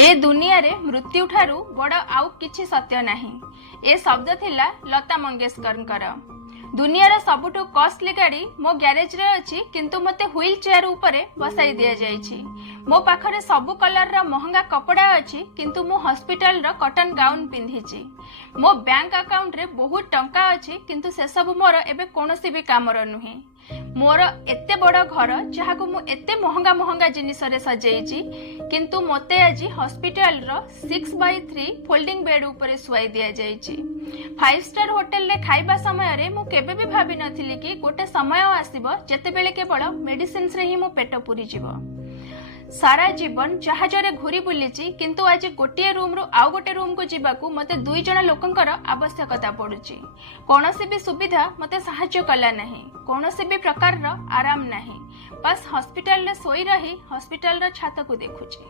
ए दुनिया रे मृत्यु ठारू बड़ आउ किछि सत्य नाही। ए शब्द थिला लता मंगेशकर। दुनियार सबुठु कॉस्टली गाड़ी मो गैरेज रे अछि, किंतु मते व्हील चेयर उपरे बसाई दिया जायछि। मो पाखरे सबु कलर रा महंगा कपड़ा अछि, किंतु मो हॉस्पिटल रा कॉटन गाउन पिंधिछि। मो बैंक अकाउंट रे बहुत टंका अछि, किंतु से सब मोर एबे कोनोसी भी कामर नुहे। मोर एते बड़ घर जहा को मु एते महंगा महंगा जिनिस रे सजेइछि, किंतु मोते आज हॉस्पिटल रो 6x3 फोल्डिंग बेड उपरे सुआई दिया जायछि। 5 स्टार होटल रे खाइबा समय रे मु केबे भी भाबी नथिली कि गोटे समय आसीबो जेते बेले केवल मेडिसिन्स रे ही मो पेट पुरी जीवो। सारा जीवन जहाज रे घुरी बुलीची, किंतु आज गोटे रूम रु आउ गोटे रूम को जीवाकू मते 2 जण लोकंकर आवश्यकता पड़ुची। कोनोसी भी सुविधा मते सहाय्य कला नहीं, कोनोसी भी प्रकार रो आराम नहीं। बस हॉस्पिटल रे सोई रही हॉस्पिटल रो छात को देखुची।